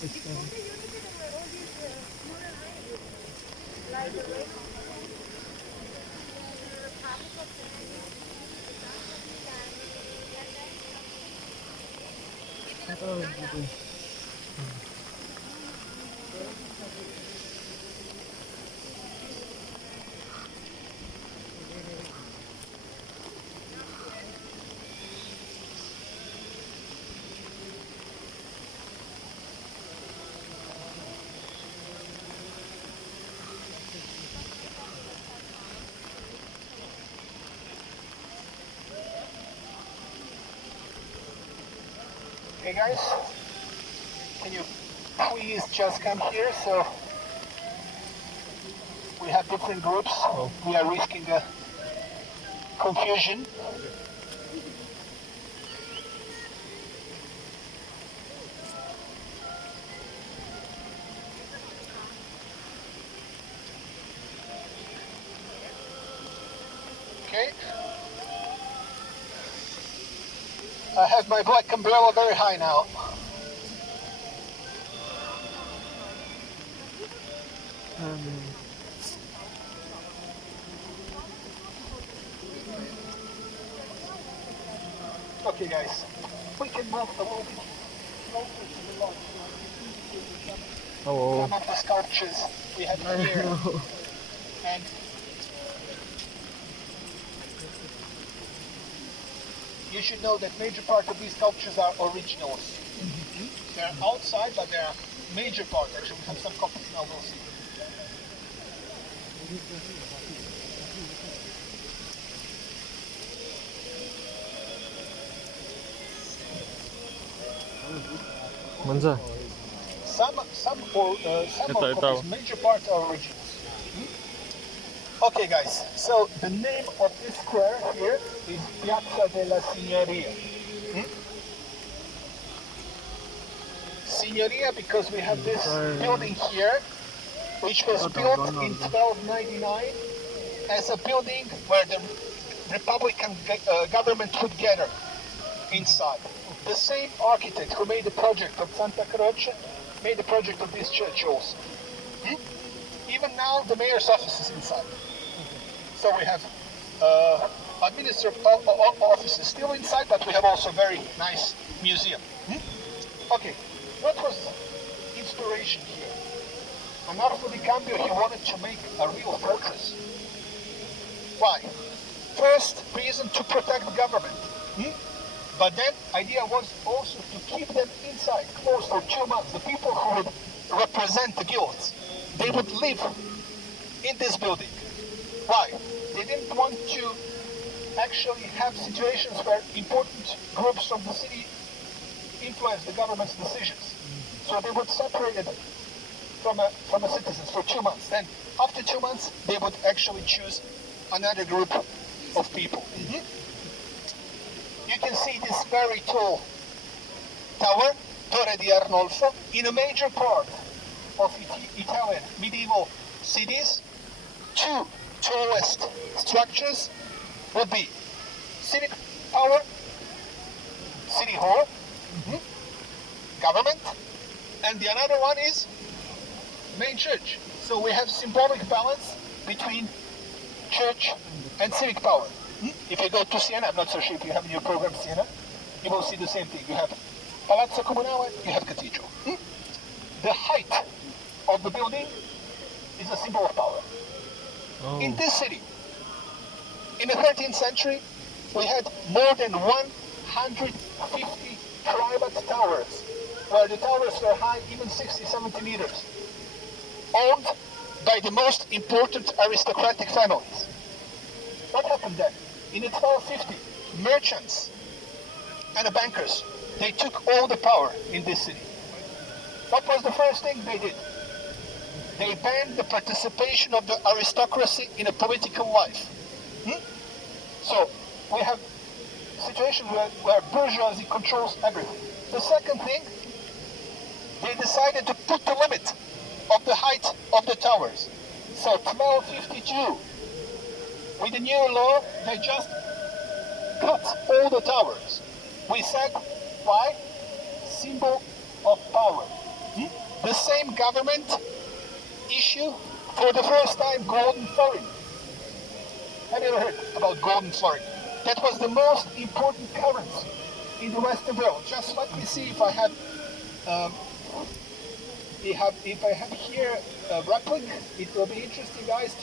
Hey guys, can you please just come here? So we have different groups. We are risking a confusion. Okay. I have my black umbrella very high now. Okay guys, we can move a little bit closer to the launch. Some of the sculptures we have here. And you should know that major part of these sculptures are originals. They're outside, but they're major part. Actually, we have some copies now, we'll see. Some of copies, major part are originals. Okay guys, so the name of this square here is Piazza della Signoria. Signoria because we have this building here, which was built in 1299 as a building where the Republican government would gather inside. The same architect who made the project of Santa Corce made the project of this church also. Even now the mayor's office is inside. So we have administrative offices still inside, but we have also a very nice museum. Okay, what was inspiration here? Arnolfo di Cambio, he wanted to make a real fortress. Why? First reason, to protect the government. But then idea was also to keep them inside, closed for 2 months. The people who would represent the guilds, they would live in this building. Why? They didn't want to actually have situations where important groups from the city influence the government's decisions. So they would separate them from the citizens for 2 months. Then after 2 months, they would actually choose another group of people. You can see this very tall tower, Torre di Arnolfo, in a major part of Italian medieval cities. Two tallest structures would be civic power, city hall, government, and the another one is main church. So we have symbolic balance between church and civic power. If you go to Siena, I'm not so sure if you have in your program Siena, you will see the same thing. You have Palazzo Comunale, you have cathedral. The height of the building is a symbol of power. In this city, in the 13th century, we had more than 150 private towers, where the towers were high even 60, 70 meters, owned by the most important aristocratic families. What happened then? In the 1250, merchants and the bankers, they took all the power in this city. What was the first thing they did? They banned the participation of the aristocracy in a political life. So we have situations where bourgeoisie controls everything. The second thing, they decided to put the limit of the height of the towers. So 1252, with the new law, they just cut all the towers. We said, why? Symbol of power. the same government issue for the first time golden florin. Have you ever heard about golden florin? That was the most important currency in the Western world. Just let me see if I have here a replica. It will be interesting, guys,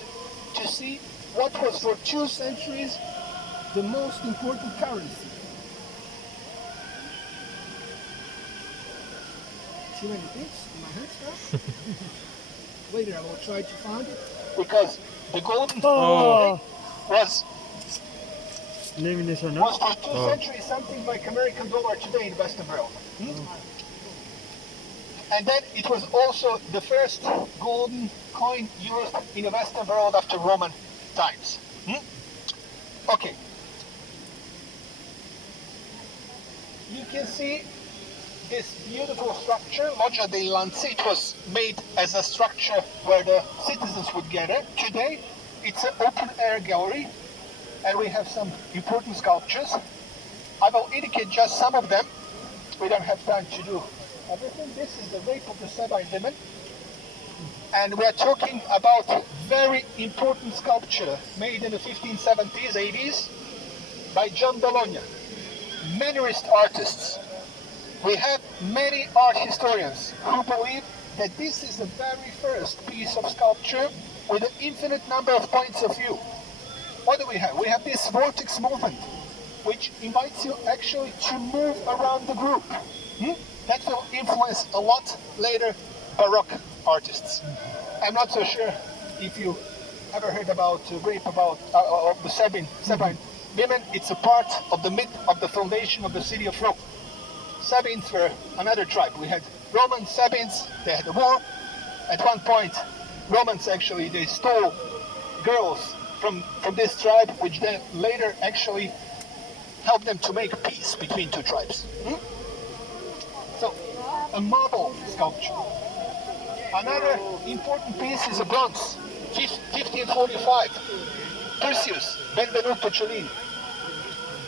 to see what was for 2 centuries the most important currency. Too many things in my head stuff. Later I will try to find it, because the golden florin was for 2 centuries something like American dollar today in the Western world. And then it was also the first golden coin used in the Western world after Roman times. Okay. You can see this beautiful structure, Loggia dei Lanzi. It was made as a structure where the citizens would gather. Today, it's an open-air gallery, and we have some important sculptures. I will indicate just some of them. We don't have time to do everything. This is the rape of the Sabine women. And we are talking about very important sculpture made in the 1570s, 80s by John Bologna. Mannerist artists. We have many art historians who believe that this is the very first piece of sculpture with an infinite number of points of view. What do we have? We have this vortex movement, which invites you actually to move around the group. That will influence a lot later Baroque artists. I'm not so sure if you ever heard about rape of the Sabine women. It's a part of the myth of the foundation of the city of Rome. Sabines were another tribe. We had Roman Sabines, they had a war. At one point, Romans actually, they stole girls from this tribe, which then later actually helped them to make peace between 2 tribes. So, a marble sculpture. Another important piece is a bronze, 1545, Perseus, Benvenuto Cellini.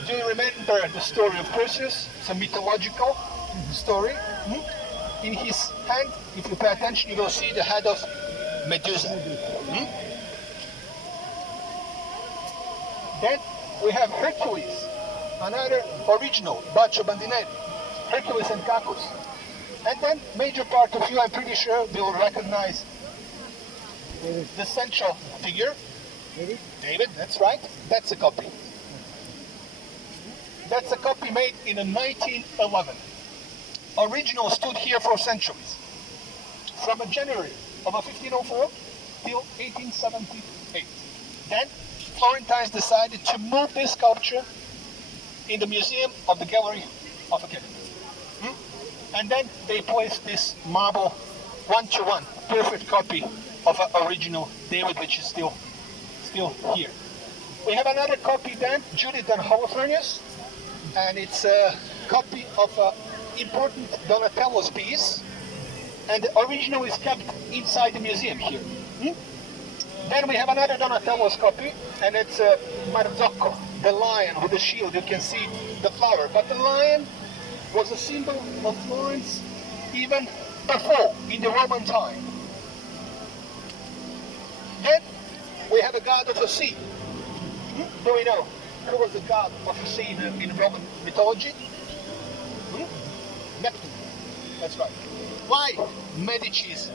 Do you remember the story of Perseus? It's a mythological story. In his hand, if you pay attention, you will see the head of Medusa. Then we have Hercules, another original, Baccio Bandinelli, Hercules and Cacus. And then major part of you, I'm pretty sure, will recognize the central figure, David, that's right, that's a copy. That's a copy made in 1911. Original stood here for centuries, from January of 1504 till 1878. Then Florentines decided to move this sculpture in the Museum of the Gallery of Academy. And then they placed this marble 1-to-1, perfect copy of an original David, which is still here. We have another copy then, Judith and Holofernes, and it's a copy of an important Donatello's piece, and the original is kept inside the museum here. Then we have another Donatello's copy, and it's Marzocco, the lion with the shield. You can see the flower, but the lion was a symbol of Florence even before, in the Roman time. Then we have a god of the sea. Do we know who was the god of the sea in Roman mythology? Neptune. That's right. Why Medici's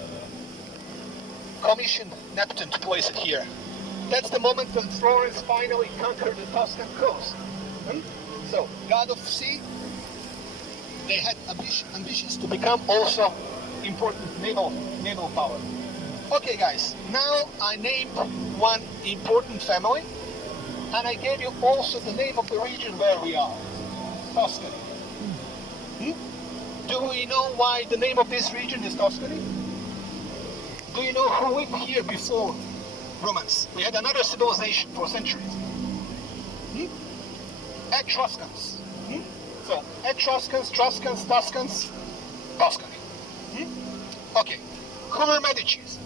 commissioned Neptune to place it here? That's the moment when Florence finally conquered the Tuscan coast. So, god of sea, they had ambitions to become also important naval power. Okay guys, now I named one important family, and I gave you also the name of the region where we are, Tuscany. Do we know why the name of this region is Tuscany? Do you know who lived here before Romans? We had another civilization for centuries. Etruscans. So, Etruscans, Tuscans, Tuscany. Okay, who were Medici's?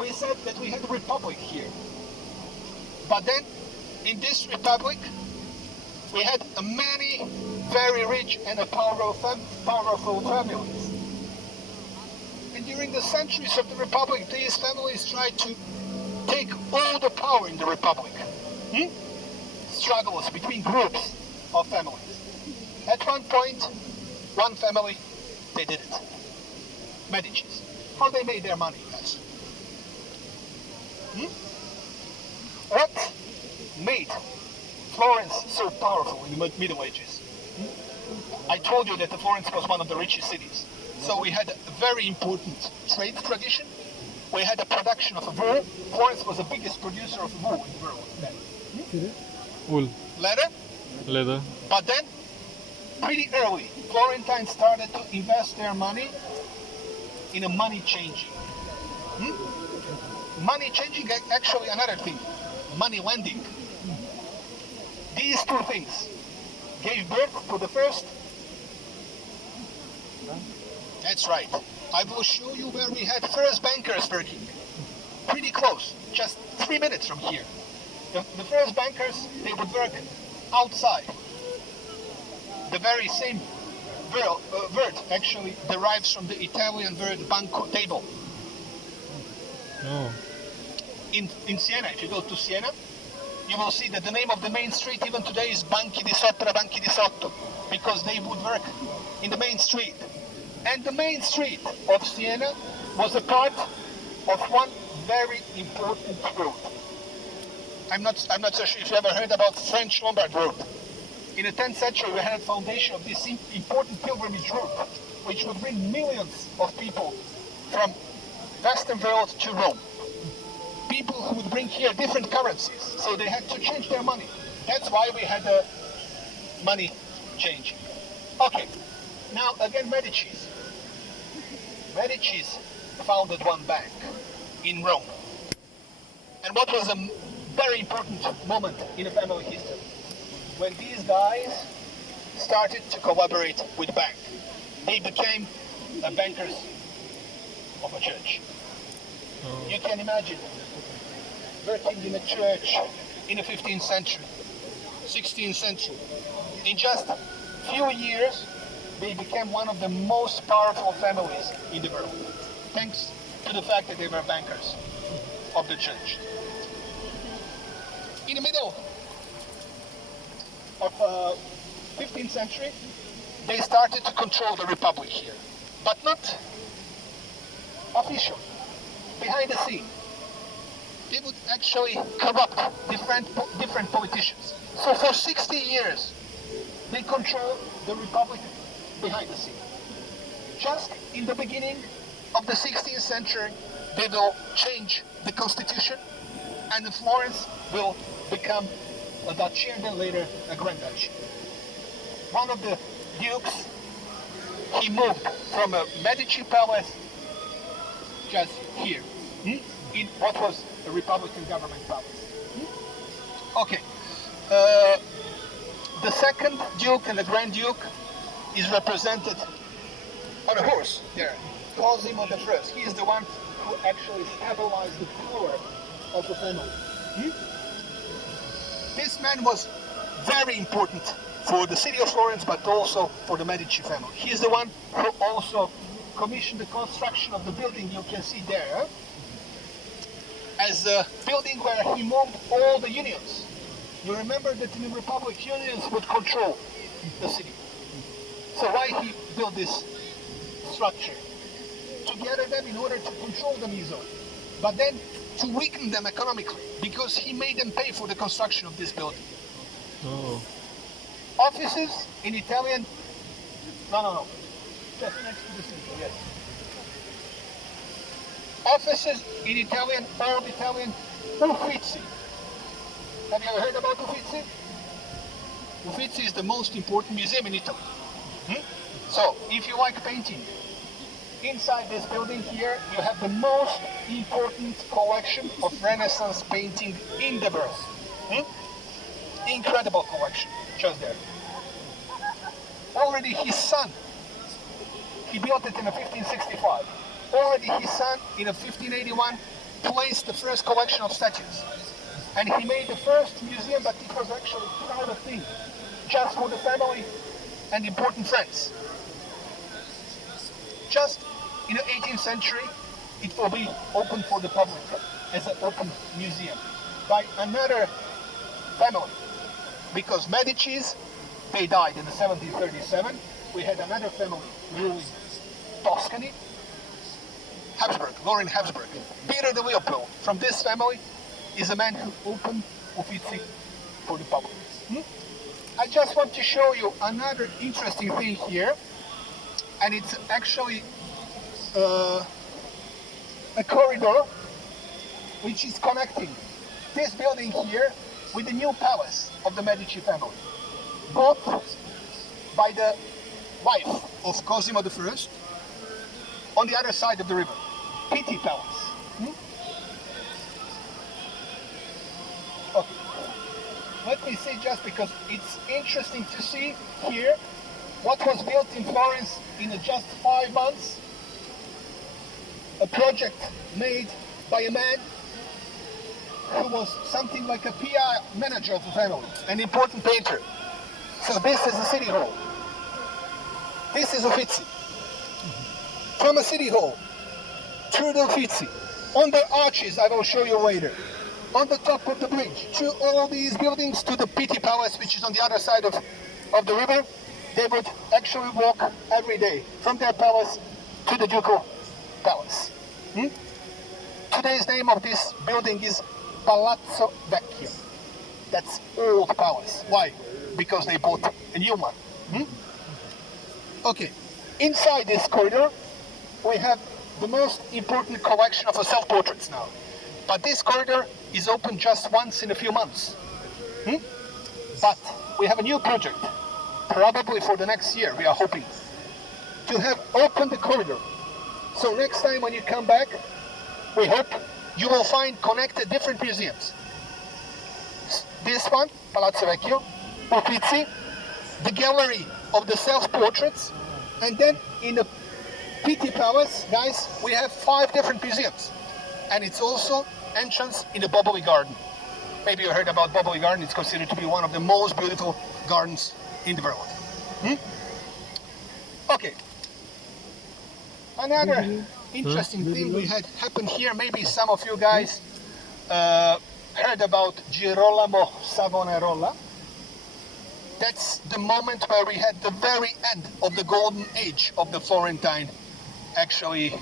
We said that we had a republic here. But then, in this republic, we had many very rich and powerful families. during the centuries of the Republic, these families tried to take all the power in the Republic. Struggles between groups of families. At one point, one family, they did it. Medici's. How they made their money, guys? What made Florence so powerful in the Middle Ages? I told you that Florence was one of the richest cities. So we had a very important trade tradition. We had a production of wool. Florence was the biggest producer of wool in the world then. Wool. Leather. But then, pretty early, Florentines started to invest their money in a money changing. Money changing, actually another thing, money lending. These two things gave birth to the first. That's right. I will show you where we had first bankers working. Pretty close, just 3 minutes from here. The first bankers, they would work outside. The very same word actually derives from the Italian word banco, table. Oh. In Siena, if you go to Siena, you will see that the name of the main street even today is Banchi di Sopra, Banchi di Sotto, because they would work in the main street. And the main street of Siena was a part of one very important road. I'm not so sure if you ever heard about French Lombard Road. In the 10th century, we had a foundation of this important pilgrimage route, which would bring millions of people from Western world to Rome. People who would bring here different currencies, so they had to change their money. That's why we had the money changing. Okay, now again Medici's. Medici's founded one bank in Rome. And what was a very important moment in the family history? When these guys started to collaborate with the bank. They became bankers of a church. You can imagine working in a church in the 15th century, 16th century. In just a few years, they became one of the most powerful families in the world, thanks to the fact that they were bankers of the church. In the middle of 15th century, they started to control the Republic here, but not officially, behind the scene. They would actually corrupt different politicians. So for 60 years, they controlled the Republic behind the scene. Just in the beginning of the 16th century, they will change the constitution, and Florence will become a duchy and then later a grand duchy. One of the dukes, he moved from a Medici palace just here, in what was a Republican government palace. Okay, the second duke and the grand duke is represented on a horse there, Cosimo the First. He is the one who actually stabilized the power of the family. This man was very important for the city of Florence, but also for the Medici family. He is the one who also commissioned the construction of the building you can see there, as a building where he moved all the unions. You remember that in the Republic, unions would control the city. So why he built this structure? To gather them in order to control them easily, but then to weaken them economically, because he made them pay for the construction of this building. Oh. Offices in Italian, no, just next to the city, yes. Offices in Italian, Old Italian, Uffizi. Have you ever heard about Uffizi? Uffizi is the most important museum in Italy. So, if you like painting, inside this building here, you have the most important collection of Renaissance painting in the world. Incredible collection, just there. Already his son, he built it in 1565. Already his son, in 1581, placed the first collection of statues. And he made the first museum, but it was actually a private thing, just for the family and important friends. Just in the 18th century, it will be open for the public as an open museum by another family. Because Medici's, they died in the 1737. We had another family ruling Tuscany. Habsburg, Lauren Habsburg. Peter de Leopold from this family is a man who opened Uffizi for the public. I just want to show you another interesting thing here, and it's actually a corridor which is connecting this building here with the new palace of the Medici family, built by the wife of Cosimo I on the other side of the river, Pitti Palace. Okay. Let me see, just because it's interesting to see here what was built in Florence in just 5 months. A project made by a man who was something like a PR manager of the family, an important painter. So this is the city hall. This is Uffizi. From a city hall through the Uffizi, on the arches I will show you later, on the top of the bridge, through all these buildings to the Pitti Palace, which is on the other side of the river. They would actually walk every day from their palace to the Ducal Palace. Today's name of this building is Palazzo Vecchio. That's old palace. Why? Because they bought a new one. Okay, inside this corridor we have the most important collection of self-portraits now. But this corridor is open just once in a few months. But we have a new project, probably for the next year, we are hoping, to have opened the corridor. So next time when you come back, we hope you will find connected different museums. This one, Palazzo Vecchio, Uffizi, the gallery of the self-portraits, and then in the Pitti Palace, guys, we have 5 different museums. And it's also entrance in the Boboli Garden. Maybe you heard about Boboli Garden. It's considered to be one of the most beautiful gardens in the world. Okay. Another interesting thing we had happen here, maybe some of you guys heard about Girolamo Savonarola. That's the moment where we had the very end of the golden age of the Florentine, actually,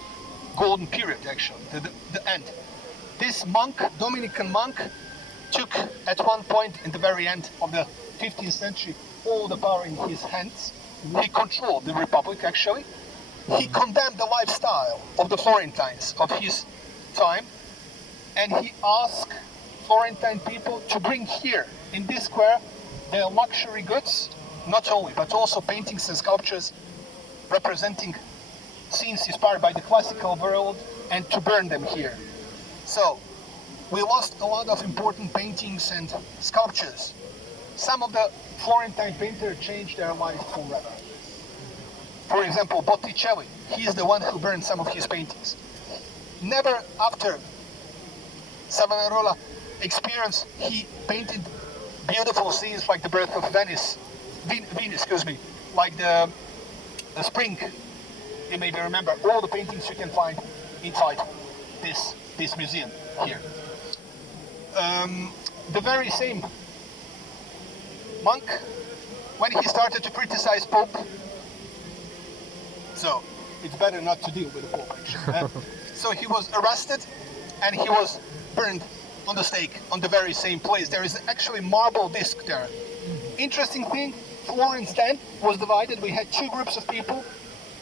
golden period, actually, the end. This monk, Dominican monk, took at one point in the very end of the 15th century all the power in his hands. He controlled the republic, actually. He condemned the lifestyle of the Florentines of his time, and he asked Florentine people to bring here in this square their luxury goods, not only, but also paintings and sculptures representing scenes inspired by the classical world, and to burn them here. So we lost a lot of important paintings and sculptures. Some of the Florentine painters changed their life forever. For example, Botticelli, he is the one who burned some of his paintings. Never after Savonarola experience, he painted beautiful scenes like the birth of Venus, like the spring. You maybe remember all the paintings you can find inside this museum here. The very same monk, when he started to criticize Pope, so it's better not to deal with the Pope, actually. So he was arrested and he was burned on the stake on the very same place. There is actually marble disc there. Interesting thing, Florence then was divided. We had 2 groups of people.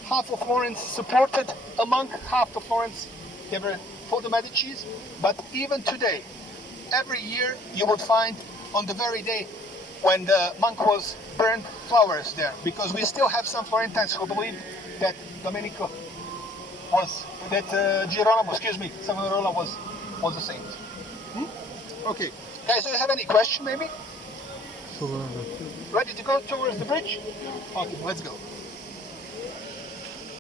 Half of Florence supported a monk, half of Florence, they were for the Medicis. But even today, every year you would find on the very day when the monk was burned, flowers there, because we still have some Florentines who believe that Girolamo, Savonarola was a saint. Okay, guys, do you have any question maybe? Ready to go towards the bridge? Okay, let's go.